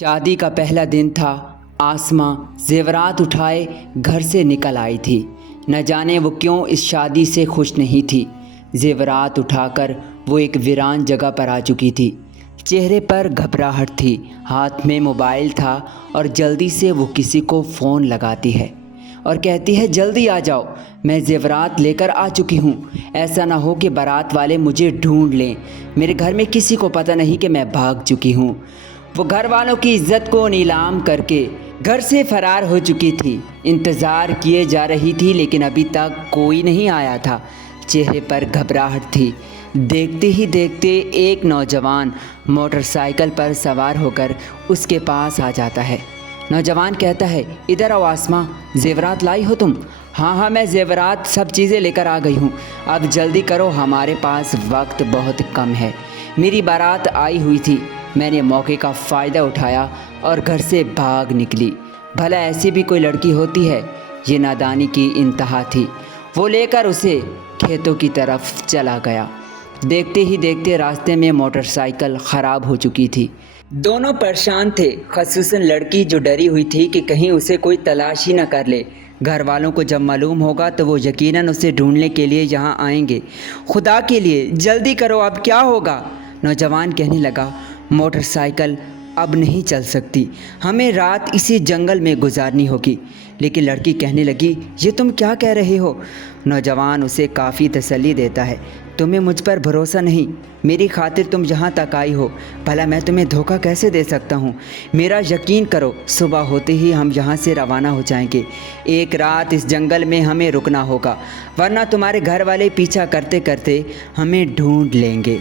شادی کا پہلا دن تھا۔ آسماں زیورات اٹھائے گھر سے نکل آئی تھی۔ نہ جانے وہ کیوں اس شادی سے خوش نہیں تھی۔ زیورات اٹھا کر وہ ایک ویران جگہ پر آ چکی تھی۔ چہرے پر گھبراہٹ تھی، ہاتھ میں موبائل تھا اور جلدی سے وہ کسی کو فون لگاتی ہے اور کہتی ہے جلدی آ جاؤ، میں زیورات لے کر آ چکی ہوں۔ ایسا نہ ہو کہ بارات والے مجھے ڈھونڈ لیں، میرے گھر میں کسی کو پتہ نہیں کہ میں بھاگ چکی ہوں۔ وہ گھر والوں کی عزت کو نیلام کر کے گھر سے فرار ہو چکی تھی۔ انتظار کیے جا رہی تھی لیکن ابھی تک کوئی نہیں آیا تھا۔ چہرے پر گھبراہٹ تھی۔ دیکھتے ہی دیکھتے ایک نوجوان موٹر سائیکل پر سوار ہو کر اس کے پاس آ جاتا ہے۔ نوجوان کہتا ہے ادھر آؤ آسماں، زیورات لائی ہو تم؟ ہاں میں زیورات سب چیزیں لے کر آ گئی ہوں، اب جلدی کرو، ہمارے پاس وقت بہت کم ہے۔ میری بارات آئی ہوئی تھی، میں نے موقع کا فائدہ اٹھایا اور گھر سے بھاگ نکلی۔ بھلا ایسی بھی کوئی لڑکی ہوتی ہے؟ یہ نادانی کی انتہا تھی۔ وہ لے کر اسے کھیتوں کی طرف چلا گیا۔ دیکھتے ہی دیکھتے راستے میں موٹر سائیکل خراب ہو چکی تھی۔ دونوں پریشان تھے، خصوصاً لڑکی جو ڈری ہوئی تھی کہ کہیں اسے کوئی تلاش ہی نہ کر لے۔ گھر والوں کو جب معلوم ہوگا تو وہ یقیناً اسے ڈھونڈنے کے لیے یہاں آئیں گے۔ خدا کے لیے جلدی کرو، اب کیا ہوگا؟ نوجوان کہنے لگا موٹر سائیکل اب نہیں چل سکتی، ہمیں رات اسی جنگل میں گزارنی ہوگی۔ لیکن لڑکی کہنے لگی یہ تم کیا کہہ رہے ہو؟ نوجوان اسے کافی تسلی دیتا ہے، تمہیں مجھ پر بھروسہ نہیں؟ میری خاطر تم یہاں تک آئی ہو، بھلا میں تمہیں دھوکہ کیسے دے سکتا ہوں؟ میرا یقین کرو، صبح ہوتے ہی ہم یہاں سے روانہ ہو جائیں گے۔ ایک رات اس جنگل میں ہمیں رکنا ہوگا، ورنہ تمہارے گھر والے پیچھا کرتے کرتے ہمیں ڈھونڈ لیں گے۔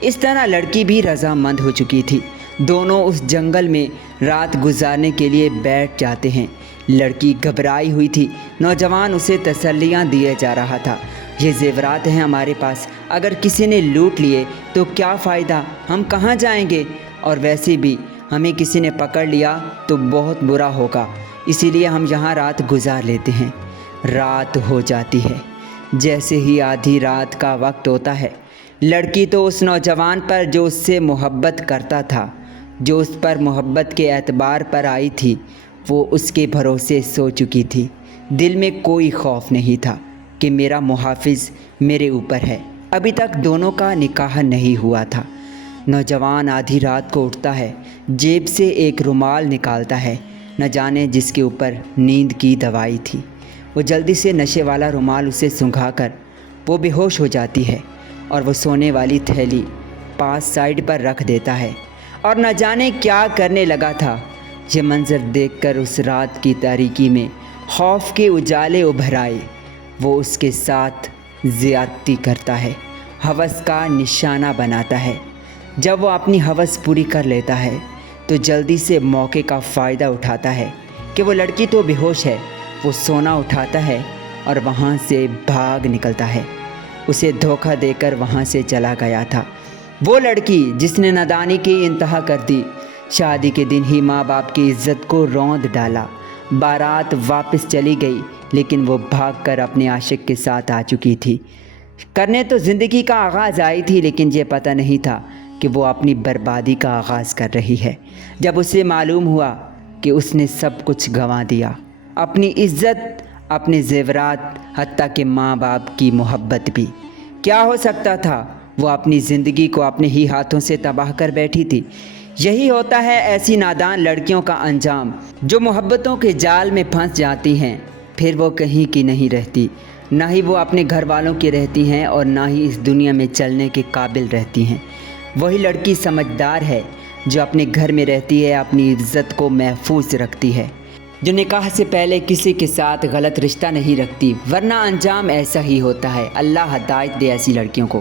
اس طرح لڑکی بھی رضامند ہو چکی تھی۔ دونوں اس جنگل میں رات گزارنے کے لیے بیٹھ جاتے ہیں۔ لڑکی گھبرائی ہوئی تھی، نوجوان اسے تسلیاں دیے جا رہا تھا۔ یہ زیورات ہیں ہمارے پاس، اگر کسی نے لوٹ لیے تو کیا فائدہ، ہم کہاں جائیں گے؟ اور ویسے بھی ہمیں کسی نے پکڑ لیا تو بہت برا ہوگا، اسی لیے ہم یہاں رات گزار لیتے ہیں۔ رات ہو جاتی ہے۔ جیسے ہی آدھی رات کا وقت ہوتا ہے، لڑکی تو اس نوجوان پر جو اس سے محبت کرتا تھا، جو اس پر محبت کے اعتبار پر آئی تھی، وہ اس کے بھروسے سو چکی تھی۔ دل میں کوئی خوف نہیں تھا کہ میرا محافظ میرے اوپر ہے۔ ابھی تک دونوں کا نکاح نہیں ہوا تھا۔ نوجوان آدھی رات کو اٹھتا ہے، جیب سے ایک رومال نکالتا ہے، نہ جانے جس کے اوپر نیند کی دوائی تھی۔ وہ جلدی سے نشے والا رومال اسے سنگھا کر وہ بے ہوش ہو جاتی ہے اور وہ سونے والی تھیلی پاس سائڈ پر رکھ دیتا ہے اور نہ جانے کیا کرنے لگا تھا۔ یہ منظر دیکھ کر اس رات کی تاریکی میں خوف کے اجالے ابھر آئے۔ وہ اس کے ساتھ زیادتی کرتا ہے، ہوس کا نشانہ بناتا ہے۔ جب وہ اپنی ہوس پوری کر لیتا ہے تو جلدی سے موقع کا فائدہ اٹھاتا ہے کہ وہ لڑکی تو بے ہوش ہے۔ وہ سونا اٹھاتا ہے اور وہاں سے بھاگ نکلتا ہے۔ اسے دھوکہ دے کر وہاں سے چلا گیا تھا وہ لڑکی جس نے نادانی کی انتہا کر دی۔ شادی کے دن ہی ماں باپ کی عزت کو روند ڈالا۔ بارات واپس چلی گئی لیکن وہ بھاگ کر اپنے عاشق کے ساتھ آ چکی تھی۔ کرنے تو زندگی کا آغاز آئی تھی لیکن یہ پتہ نہیں تھا کہ وہ اپنی بربادی کا آغاز کر رہی ہے۔ جب اسے معلوم ہوا کہ اس نے سب کچھ گنوا دیا، اپنی عزت، اپنے زیورات، حتیٰ کہ ماں باپ کی محبت بھی، کیا ہو سکتا تھا؟ وہ اپنی زندگی کو اپنے ہی ہاتھوں سے تباہ کر بیٹھی تھی۔ یہی ہوتا ہے ایسی نادان لڑکیوں کا انجام، جو محبتوں کے جال میں پھنس جاتی ہیں، پھر وہ کہیں کی نہیں رہتی، نہ ہی وہ اپنے گھر والوں کی رہتی ہیں اور نہ ہی اس دنیا میں چلنے کے قابل رہتی ہیں۔ وہی لڑکی سمجھدار ہے جو اپنے گھر میں رہتی ہے، اپنی عزت کو محفوظ رکھتی ہے، جو نکاح سے پہلے کسی کے ساتھ غلط رشتہ نہیں رکھتی، ورنہ انجام ایسا ہی ہوتا ہے۔ اللہ ہدایت دے ایسی لڑکیوں کو۔